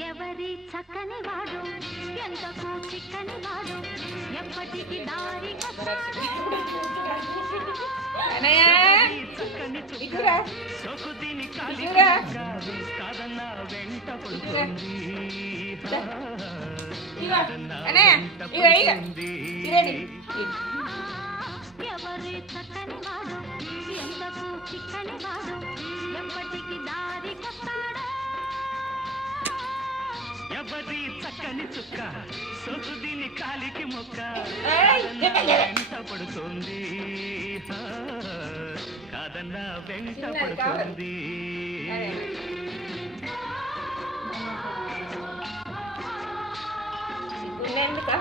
ఎవరి చక్కని వాడు ఎంతకు చిక్కని వాడు ఎప్పటికి దారి సొకుదిని కాదన్న వెంట పడుతుంది ఎవరి చక్కని వాడు ఎంతకు చిక్కని వాడు ఎప్పటికి దారి కస్తాడా ఎవరి చక్కని చుక్క సొకుదిని కాలికి మొక్క వెంట పడుతుంది కాదన్న వెంట పడుతుంది ఎందుకు